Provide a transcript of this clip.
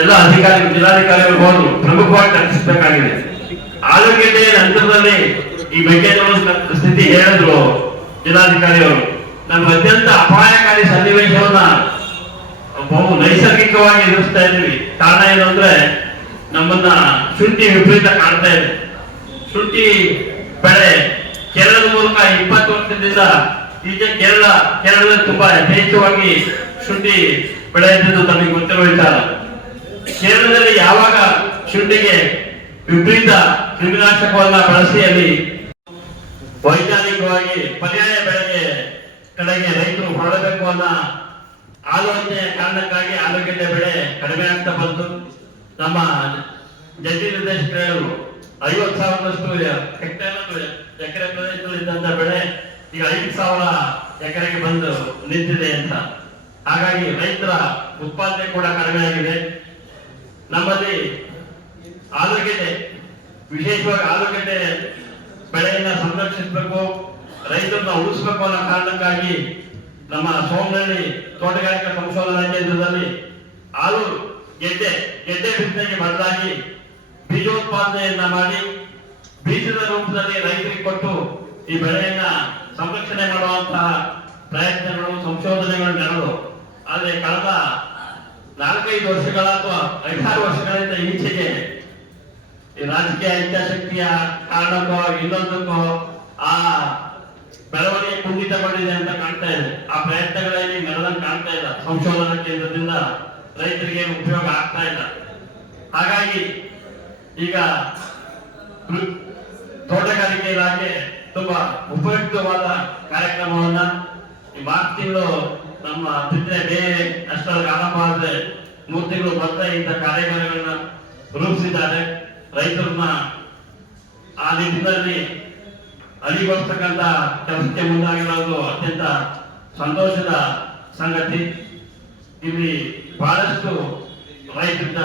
ಎಲ್ಲ ಅಧಿಕಾರಿ, ಜಿಲ್ಲಾಧಿಕಾರಿಗಳು ಹೋದ್ರು. ಪ್ರಮುಖವಾಗಿ ಚರ್ಚಿಸಬೇಕಾಗಿದೆ. ಆಲೂಗೆಡ್ಡೆ ನಂತರದಲ್ಲಿ ಈ ಮೆಕ್ಕೆಜೋಳ ಸ್ಥಿತಿ ಹೇಳಿದ್ರು ಜಿಲ್ಲಾಧಿಕಾರಿಯವರು. ನಮ್ಗೆ ಅತ್ಯಂತ ಅಪಾಯಕಾರಿ ಸನ್ನಿವೇಶವನ್ನ ಬಹು ನೈಸರ್ಗಿಕವಾಗಿ ಎದುರಿಸ್ತಾ ಇದ್ವಿ ಕಾರಣ ಏನು ಅಂದ್ರೆ ನಮ್ಮನ್ನ ಶುಂಠಿ ವಿಪರೀತ ಕಾಣ್ತಾ ಇದೆ. ಶುಂಠಿ ಬೆಳೆ ಕೇರಳದ ಮೂಲಕ ಇಪ್ಪತ್ತು ವರ್ಷದಿಂದ ಈಗ ಕೇರಳ, ಕೇರಳದಲ್ಲಿ ತುಂಬಾ ಯಥೇಚ್ಛವಾಗಿ ಶುಂಠಿ ಬೆಳೆಯುತ್ತಿದ್ದು ತಮಗೆ ಗೊತ್ತಿರುವ ವಿಚಾರ. ಕೇರಳದಲ್ಲಿ ಯಾವಾಗ ಶುಂಠಿಗೆ ವಿಪರೀತ ಕ್ರಿಮಿನಾಶಕವನ್ನ ಬಳಸಿ ಅಲ್ಲಿ ವೈಜ್ಞಾನಿಕವಾಗಿ ಪರ್ಯಾಯ ಬೆಳೆಗೆ ಕಡೆಗೆ ರೈತರು ಹೊರಡಬೇಕು ಅನ್ನೋ ಆಲೋಚನೆಯ ಕಾರಣಕ್ಕಾಗಿ ಆಲೂಗೆಡ್ಡೆ ಬೆಳೆ ಕಡಿಮೆ ಆಗ್ತಾ ಬಂತು. ನಮ್ಮ ಜಂಟಿ ನಿರ್ದೇಶಕರು ಐವತ್ತು ಸಾವಿರದಷ್ಟು ಹೆಕ್ಟೇರ್ ಎಕರೆ ಪ್ರದೇಶದಲ್ಲಿ ಇದ್ದಂತ ಬೆಳೆ ಈಗ ಐದು ಸಾವಿರ ಎಕರೆಗೆ ಬಂದು ನಿಂತಿದೆ ಅಂತ. ಹಾಗಾಗಿ ರೈತರ ಉತ್ಪಾದನೆ ಕೂಡ ಕಡಿಮೆ ಆಗಿದೆ. ನಮ್ಮಲ್ಲಿ ಆಲೂಗೆಡ್ಡೆ, ವಿಶೇಷವಾಗಿ ಆಲೂಗೆಡ್ಡೆ ಬೆಳೆಯನ್ನ ಸಂರಕ್ಷಿಸಬೇಕು, ರೈತರನ್ನ ಉಳಿಸಬೇಕು ಅನ್ನೋ ಕಾರಣಕ್ಕಾಗಿ ನಮ್ಮ ಸೋಮನಹಳ್ಳಿ ತೋಟಗಾರಿಕಾ ಸಂಶೋಧನಾ ಕೇಂದ್ರದಲ್ಲಿ ಆಲೂ ಗೆಡ್ಡೆ ಗೆಡ್ಡೆ ಬಿತ್ತನೆಗೆ ಬದಲಾಗಿ ಬೀಜೋತ್ಪಾದನೆಯನ್ನ ಮಾಡಿ ಬೀಜದ ರೂಪದಲ್ಲಿ ರೈತರಿಗೆ ಕೊಟ್ಟು ಈ ಬೆಳೆಯನ್ನ ಸಂರಕ್ಷಣೆ ಮಾಡುವಂತಹ ಪ್ರಯತ್ನಗಳು, ಸಂಶೋಧನೆಗಳು ನಡೆದು ಆದರೆ ಕಳೆದ ನಾಲ್ಕೈದು ವರ್ಷಗಳ ಅಥವಾ ಐದಾರು ವರ್ಷಗಳಿಂದ ಈಚೆಗೆ ಈ ರಾಜಕೀಯ ಹಿತಾಸಕ್ತಿಯ ಕಾರಣಕ್ಕೋ ಇನ್ನೊಂದಕ್ಕೋ ಆ ಬೆಳವಣಿಗೆ ಕುಂಠಿತಗೊಂಡಿದೆ ಅಂತ ಕಾಣ್ತಾ ಇದೆ. ಆ ಪ್ರಯತ್ನಗಳಲ್ಲಿ ನಡೆದಂಗೆ ಕಾಣ್ತಾ ಇಲ್ಲ. ಸಂಶೋಧನಾ ಕೇಂದ್ರದಿಂದ ರೈತರಿಗೆ ಉಪಯೋಗ ಆಗ್ತಾ ಇಲ್ಲ. ಹಾಗಾಗಿ ಈಗ ತೋಟಗಾರಿಕೆ ಇಲಾಖೆ ತುಂಬಾ ಉಪಯುಕ್ತವಾದ ಕಾರ್ಯಕ್ರಮವನ್ನ ಈ ಮಾರ್ಚ್ ತಿಂಗಳು ನಮ್ಮ ಬಿತ್ತನೆ ಬೇರೆ ಅಷ್ಟರ ಆರಂಭ ಮೂರ್ತಿಗಳು ಮೂರು ತಿಂಗಳು ಬರ್ತಾ ಇಂಥ ಕಾರ್ಯಕ್ರಮಗಳನ್ನ ರೂಪಿಸಿದ್ದಾರೆ. ರೈತರನ್ನ ಆ ನಿಟ್ಟಿನಲ್ಲಿ ಅಳಿಗೊಳಿಸ್ತಕ್ಕಂಥ ಕೆಲಸಕ್ಕೆ ಮುಂದಾಗಿರೋದು ಅತ್ಯಂತ ಸಂತೋಷದ ಸಂಗತಿ. ಇಲ್ಲಿ ಬಹಳಷ್ಟು ರೈತರಿಂದ